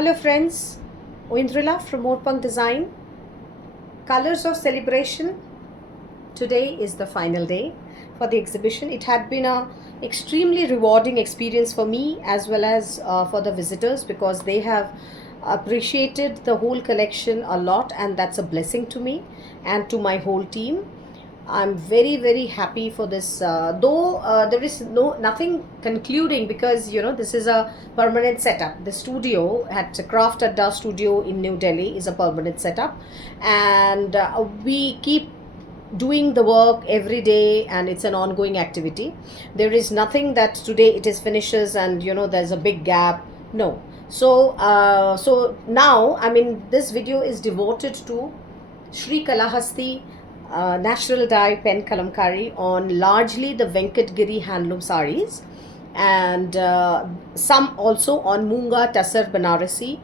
Hello friends, Oindrila from Morpunk Design. Colors of Celebration. Today is the final day for the exhibition. It had been a extremely rewarding experience for me as well as for the visitors because they have appreciated the whole collection a lot, and that's a blessing to me and to my whole team. I'm very happy for this. Though there is nothing concluding because this is a permanent setup. The studio at Craft Adda Studio in New Delhi is a permanent setup, and we keep doing the work every day, and it's an ongoing activity. There is nothing that today it is finishes and there's a big gap. No. So now this video is devoted to Sri Kalahasti natural dye pen kalamkari on largely the Venkatgiri handloom saris, and some also on Munga Tassar Banarasi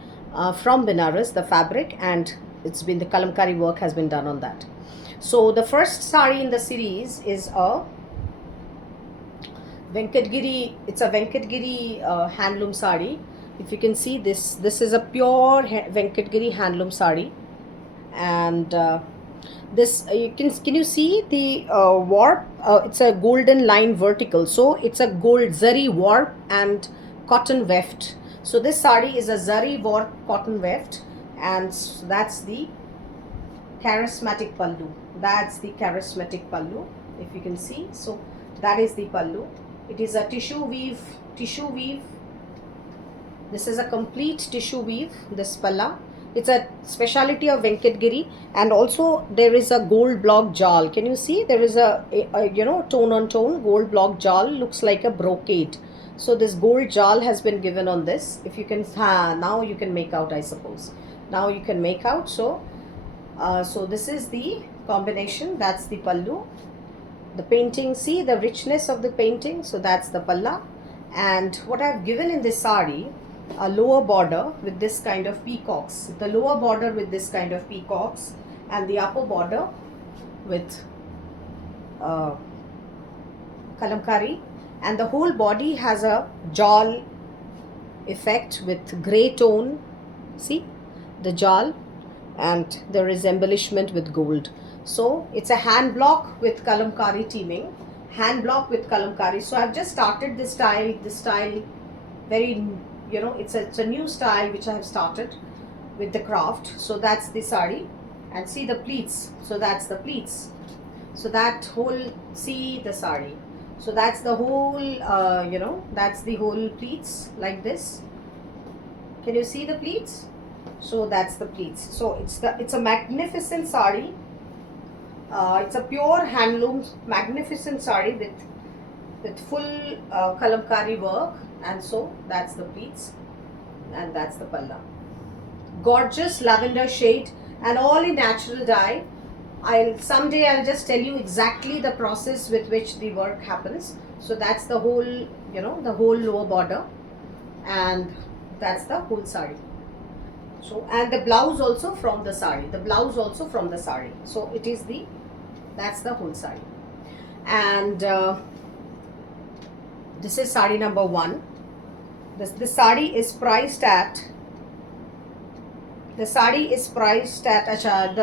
from Benares, the fabric, and it's been the kalamkari work has been done on that. So the first sari in the series is a Venkatgiri. It's a Venkatgiri handloom sari. If you can see this is a pure Venkatgiri handloom sari, and this you can you see the warp? It's a golden line vertical, so it's a gold zari warp and cotton weft. So this sari is a zari warp cotton weft, and that's the charismatic pallu. That's the charismatic pallu, if you can see. So that is the pallu. It is a tissue weave. This is a complete tissue weave, this palla. It's a speciality of Venkatgiri, and also there is a gold block jal. Can you see? There is a tone on tone gold block jal, looks like a brocade. So this gold jal has been given on this. If you can, now you can make out, I suppose. Now you can make out. So this is the combination. That's the pallu. The painting, see the richness of the painting. So that's the palla. And what I've given in this sari, a lower border with this kind of peacocks. The lower border with this kind of peacocks, and the upper border with kalamkari. And the whole body has a jal effect with grey tone. See the jal, and there is embellishment with gold. So it's a hand block with kalamkari teaming. Hand block with kalamkari. So I've just started this style very, it's a new style which I have started with the craft. So that's the sari, and see the pleats. So that's the pleats. So that whole, see the sari. So that's the whole, that's the whole pleats like this. Can you see the pleats? So that's the pleats. So it's a magnificent sari. It's a pure handloom magnificent sari with full kalamkari work, and so that's the pleats, and that's the palla. Gorgeous lavender shade, and all in natural dye. Someday I'll just tell you exactly the process with which the work happens. So that's the whole, the whole lower border, and that's the whole sari. So, and the blouse also from the sari. So it is that's the whole sari. And this is sari number 1. This sari is priced at, the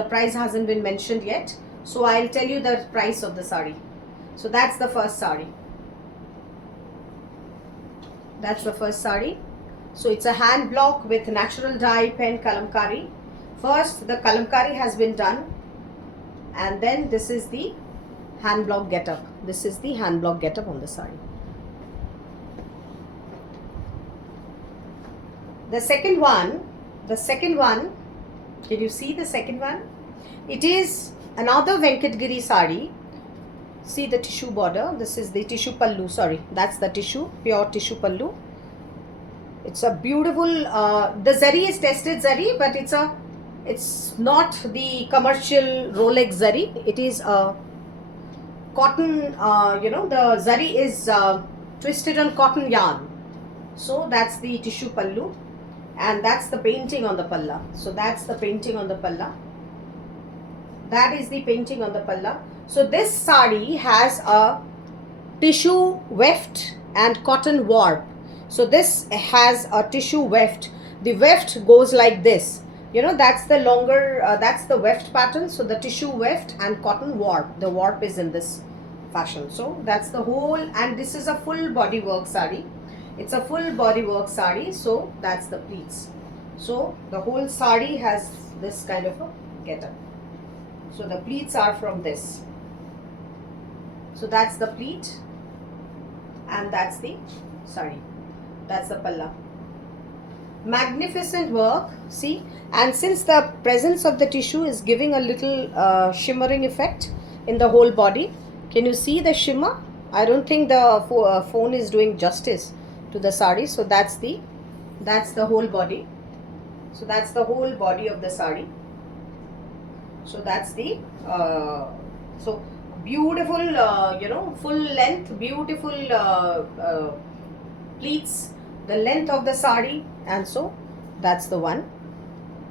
price hasn't been mentioned yet. So I'll tell you the price of the sari. So that's the first sari. So it's a hand block with natural dye pen kalamkari. First the kalamkari has been done, and then this is the hand block getup. This is the hand block getup on the sari. The second one, can you see the second one? It is another Venkatgiri sari. See the tissue border. This is the tissue pallu. Sorry, that's the tissue, pure tissue pallu. It's a beautiful, the zari is tested zari, but it's not the commercial Rolex zari. It is a cotton, the zari is twisted on cotton yarn. So that's the tissue pallu, and that's the painting on the palla. So that's the painting on the palla. That is the painting on the palla. So this sari has a tissue weft and cotton warp. So this has a tissue weft. The weft goes like this. That's the longer, that's the weft pattern. So the tissue weft and cotton warp. The warp is in this fashion. So that's the whole, and this is a full body work sari. It's a full body work sari. So that's the pleats. So the whole sari has this kind of a getup. So the pleats are from this. So that's the pleat, and that's the sari. That's the palla. Magnificent work, see, and since the presence of the tissue is giving a little shimmering effect in the whole body, can you see the shimmer? I don't think the phone is doing justice to the sari. So that's the whole body. So that's the whole body of the sari. So that's the so beautiful, full length, beautiful pleats, the length of the sari, and so that's the one.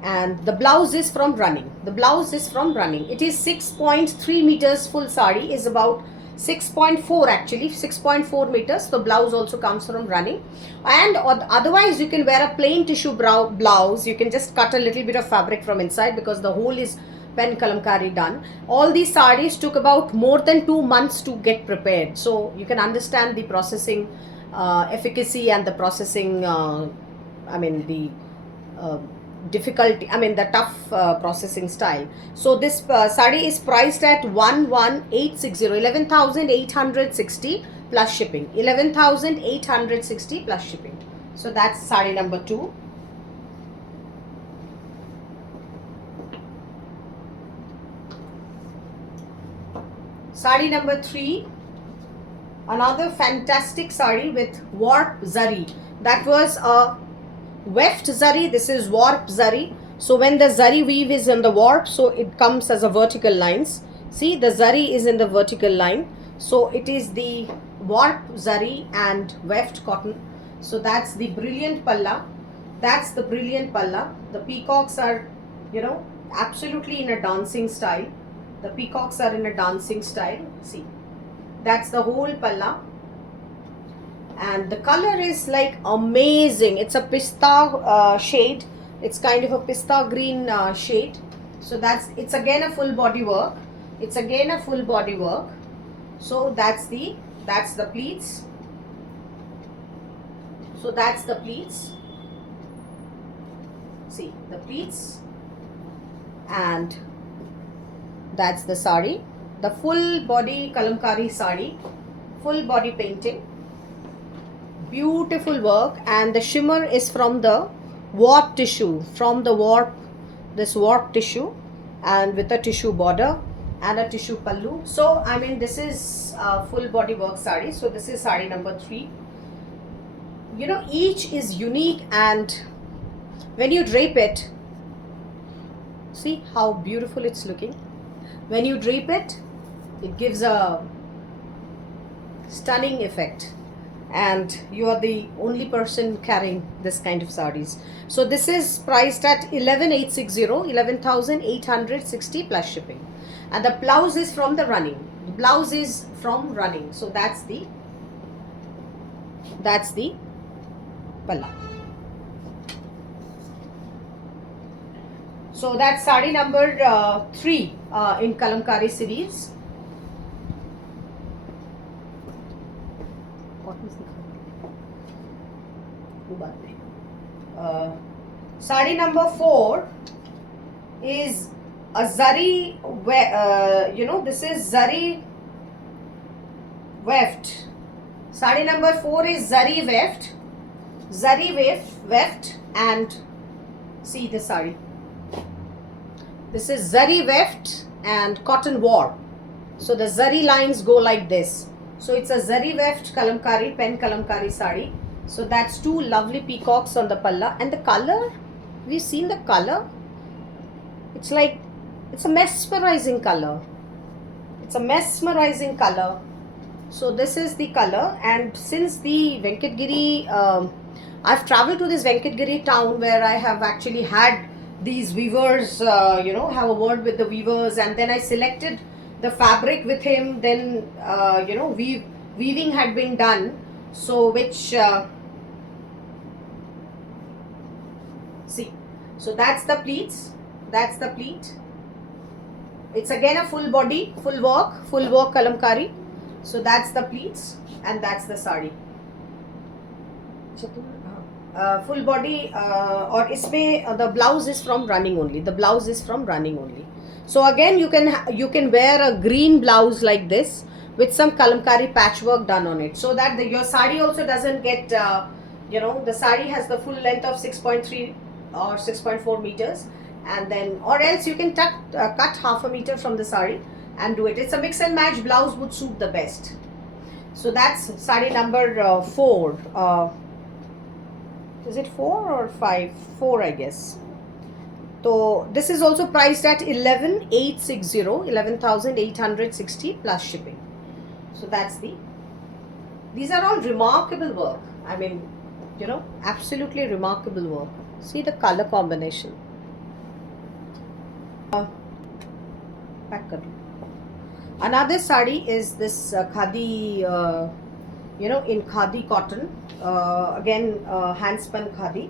And the blouse is from running. The blouse is from running. It is 6.3 meters. Full sari is about 6.4, actually 6.4 meters. The blouse also comes from running. And otherwise you can wear a plain tissue blouse. You can just cut a little bit of fabric from inside, because the whole is pen kalamkari done. All these sarees took about more than 2 months to get prepared. So you can understand the processing efficacy and the processing, the difficulty, the tough processing style. So this sari is priced at 11,860 plus shipping. 11,860 plus shipping. So that's sari number 2. Sari number 3, another fantastic sari with warp zari. That was a weft zari. This is warp zari. So when the zari weave is in the warp, so it comes as a vertical lines. See, the zari is in the vertical line. So it is the warp zari and weft cotton. So that's the brilliant palla. That's the brilliant palla. The peacocks are, absolutely in a dancing style. The peacocks are in a dancing style. See, that's the whole palla. And the color is like amazing. It's a pista shade. It's kind of a pista green shade. So it's again a full body work. It's again a full body work. So that's the pleats. So that's the pleats. See, the pleats. And that's the sari. The full body kalamkari sari. Full body painting. Beautiful work, and the shimmer is from the warp tissue, this warp tissue, and with a tissue border and a tissue pallu. So this is full body work sari. So this is sari number 3. Each is unique, and when you drape it, see how beautiful it's looking. When you drape it, it gives a stunning effect. And you are the only person carrying this kind of sarees. So this is priced at 11,860 plus shipping. And the blouse is from the running. The blouse is from running. So that's the palla. So that's sari number 3 in Kalamkari series. Sari number 4 is a zari, this is zari weft. Sari number 4 is zari weft, and see the sari. This is zari weft and cotton warp. So the zari lines go like this. So it's a zari weft kalamkari, pen kalamkari sari. So that's 2 lovely peacocks on the palla, and the color, we've seen the color. It's like, it's a mesmerizing color. It's a mesmerizing color. So this is the color, and since the Venkatgiri, I've traveled to this Venkatgiri town where I have actually had these weavers, have a word with the weavers, and then I selected the fabric with him. Then, weaving had been done. So which See, so that's the pleats, that's the pleat. It's again a full body, full work kalamkari. So that's the pleats and that's the sari. Full body और इसमें the blouse is from running only. The blouse is from running only. So again you can wear a green blouse like this with some kalamkari patchwork done on it, so that your sari also doesn't get the sari has the full length of 6.3 or 6.4 meters, and then or else you can cut half a meter from the sari and do it. It's a mix and match blouse would suit the best. So that's sari number 4. Is it 4 or 5? 4, I guess. So this is also priced at 11,860 plus shipping. So that's these are all remarkable work. I mean, absolutely remarkable work. See the color combination. Another sari is this khadi, in khadi cotton. Again, hand spun khadi.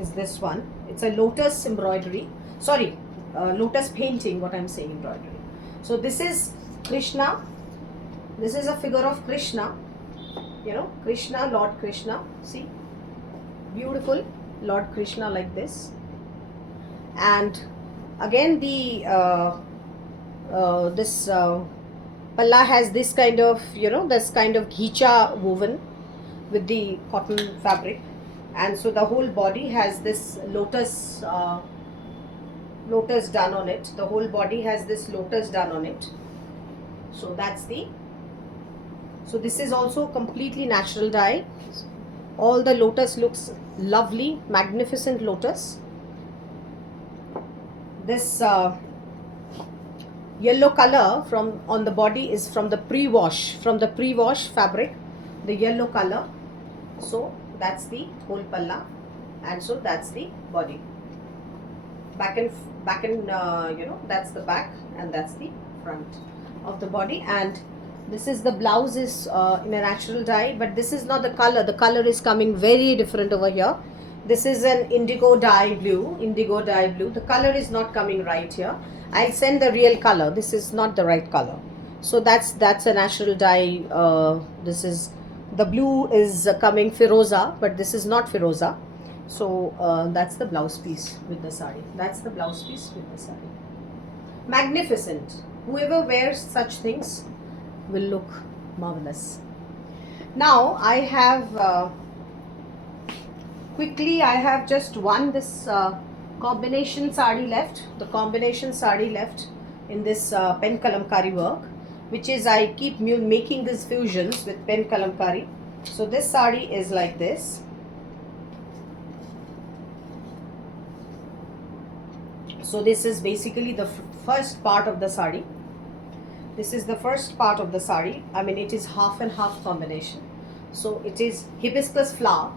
Is this one. It's a lotus embroidery. Sorry, lotus painting, what I'm saying, embroidery. So this is Krishna. This is a figure of Krishna. Krishna, Lord Krishna. See, beautiful Lord Krishna like this. And again this palla has this kind of ghicha woven with the cotton fabric, and so the whole body has this lotus done on it. The whole body has this lotus done on it. So that's so this is also completely natural dye. All the lotus looks lovely, magnificent lotus. This yellow color on the body is from the pre-wash fabric, the yellow color. So that's the whole palla, and so that's the body. Back and that's the back, and that's the front of the body. And this is the blouse is in a natural dye, but this is not the color. The color is coming very different over here. This is an indigo dye blue. The color is not coming right here. I'll send the real color. This is not the right color. So that's a natural dye. This is the blue is coming Firoza, but this is not Firoza. So that's the blouse piece with the sari. Magnificent. Whoever wears such things will look marvelous. Now I have quickly I have just this combination sari left. The combination sari left in this pen kalamkari work, which is I keep making these fusions with pen kalamkari. So this sari is like this. So this is basically the first part of the sari. This is the first part of the sari. I mean, it is half and half combination. So it is hibiscus flower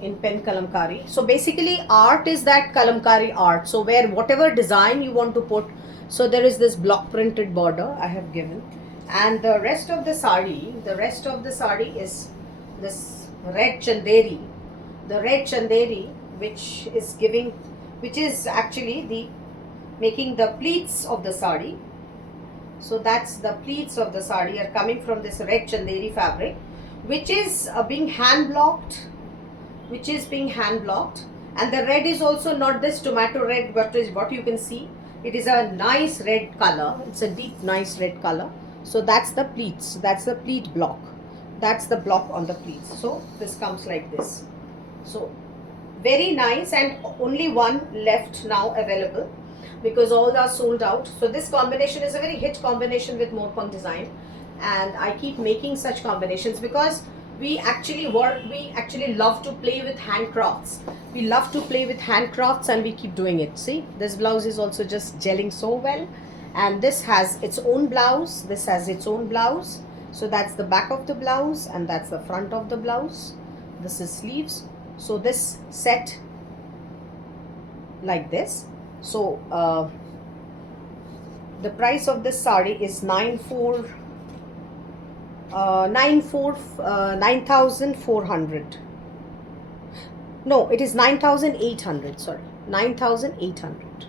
in pen kalamkari. So basically art is that kalamkari art. So where whatever design you want to put, so there is this block printed border I have given, and the rest of the sari is this red chanderi. The red chanderi, which is actually making the pleats of the sari. So that's the pleats of the sari are coming from this red chanderi fabric, which is being hand blocked. And the red is also not this tomato red, but is what you can see. It is a nice red color. It's a deep, nice red color. So that's the pleats. That's the pleat block. That's the block on the pleats. So this comes like this. So very nice, and only one left now available, because all are sold out. So this combination is a very hit combination with Morpung design, and I keep making such combinations because we actually love to play with handcrafts. And we keep doing it. See, this blouse is also just gelling so well, and this has its own blouse. So that's the back of the blouse, and that's the front of the blouse. This is sleeves. So this set like this. So the price of this sari is 9,400 9,400. No, it is 9,800. Sorry, 9,800.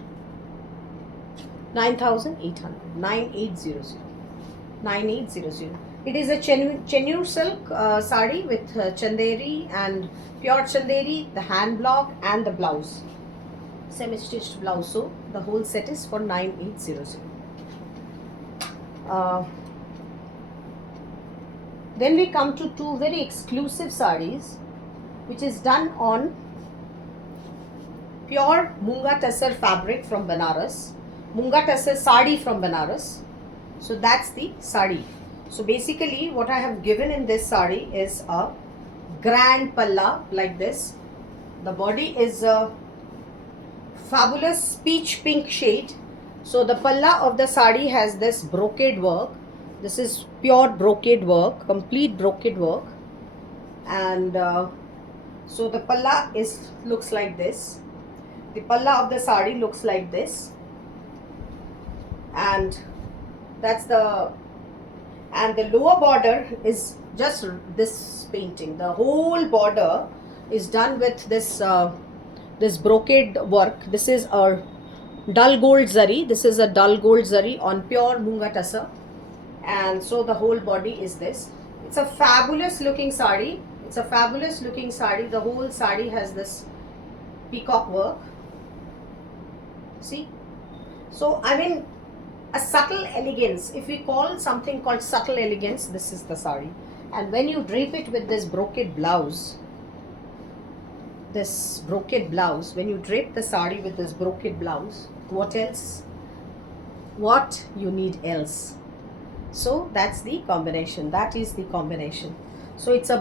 9,800. 9800. 9800. It is a chenur silk sari with chanderi and pure chanderi, the hand block and the blouse, semi-stitched blouse. So the whole set is for 9800. Then we come to two very exclusive sarees, which is done on pure Munga Tassar fabric from Banaras, Munga Tassar sari from Banaras. So that's the sari. So basically what I have given in this sari is a grand palla like this. The body is a fabulous peach pink shade. So the palla of the sari has this brocade work. This is pure brocade work, complete brocade work. And so the palla looks like this. The palla of the sari looks like this. And that's the lower border is just this painting. The whole border is done with this this brocade work. This is a dull gold zari. This is a dull gold zari on pure Munga Tassar. And so the whole body is this. It's a fabulous looking sari. It's a fabulous looking sari. The whole sari has this peacock work. See? So I mean, a subtle elegance. If we call something called subtle elegance, this is the sari. And when you drape it with this brocade blouse, when you drape the sari with this brocade blouse, what else? What you need else? So that's the combination. That is the combination. So it's a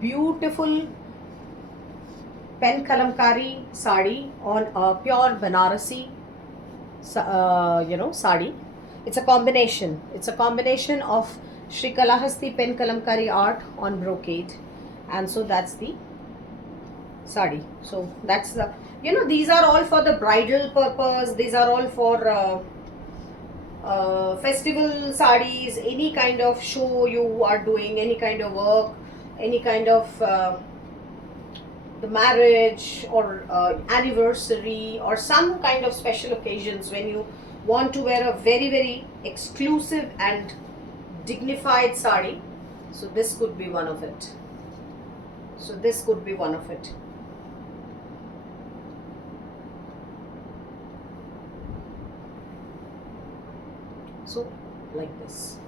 beautiful pen kalamkari sari on a pure Banarasi sari. It's a combination. It's a combination of Sri Kalahasti pen kalamkari art on brocade, and so that's the sari. So that's the, these are all for the bridal purpose. These are all for festival sarees, any kind of show you are doing, any kind of work, any kind of the marriage or anniversary or some kind of special occasions when you want to wear a very, very exclusive and dignified sari. So this could be one of it. So this could be one of it. So like this.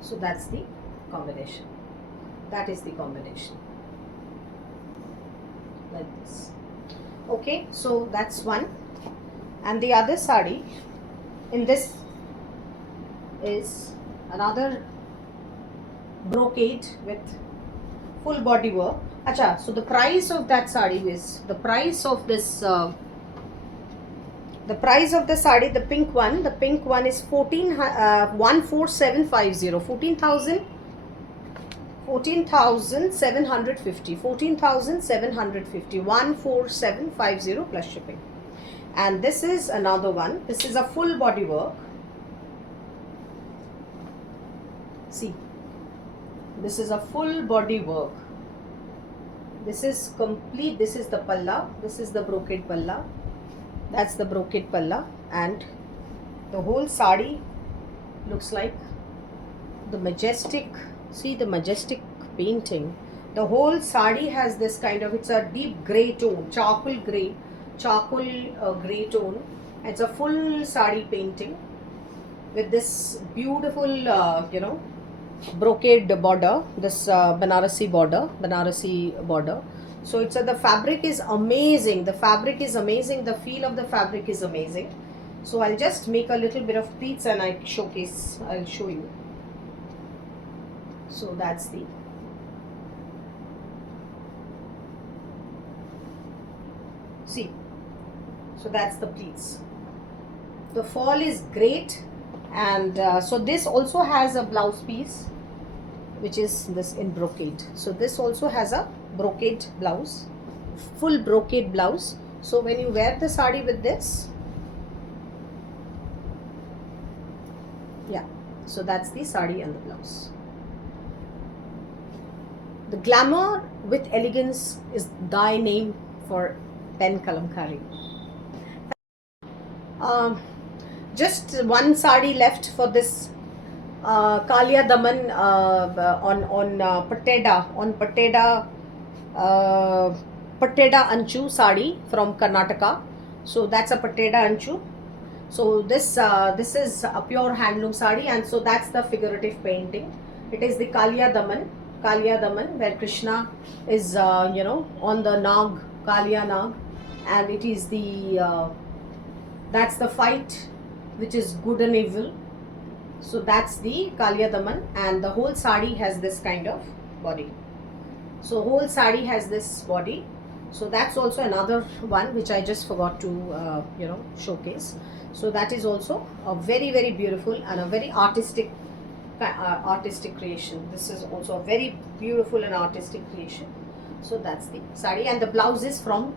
So that's the combination. That is the combination. Like this. Okay, so that's one. And the other sari in this is another brocade with full body work. Acha, so the price of that sari is, the price of this the price of the sari, the pink one is 14750, 14,750, 14750 plus shipping. And this is another one. This is a full body work. See, this is a full body work. This is complete. This is the palla. This is the brocade palla. That's the brocade palla, and the whole sari looks like the majestic. See the majestic painting. The whole sari has this kind of, it's a deep grey tone, charcoal grey tone. It's a full sari painting with this beautiful brocade border, this Banarasi border. So it's the fabric is amazing. The fabric is amazing. The feel of the fabric is amazing. So I'll just make a little bit of pleats and I'll show you. So that's the, see, so that's the pleats. The fall is great, and so this also has a blouse piece, which is this in brocade. So this also has a brocade blouse, full brocade blouse. So when you wear the sari with this, Yeah, so that's the sari and the blouse. The glamour with elegance is thy name for pen kalamkari. Just one sari left for this Kalia Daman on Pateda Pateda Anchu sari from Karnataka. So that's a Pateda Anchu. So this is a pure handloom sari, and so that's the figurative painting. It is the Kalia Daman, where Krishna is on the Nag, Kalia Nag, and it is the that's the fight which is good and evil. So that's the Kalia Daman, and the whole sari has this kind of body. So whole sari has this body. So that's also another one which I just forgot to showcase. So that is also a very, very beautiful and a very artistic creation. This is also a very beautiful and artistic creation. So that's the sari, and the blouse is from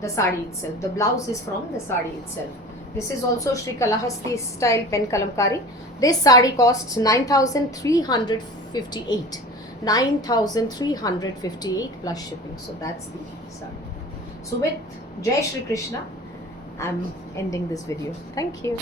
the sari itself. The blouse is from the sari itself. This is also Sri Kalahasti style pen kalamkari. This sari costs 9,358. 9,358 plus shipping. So that's the sari. So with Jai Shri Krishna, I'm ending this video. Thank you.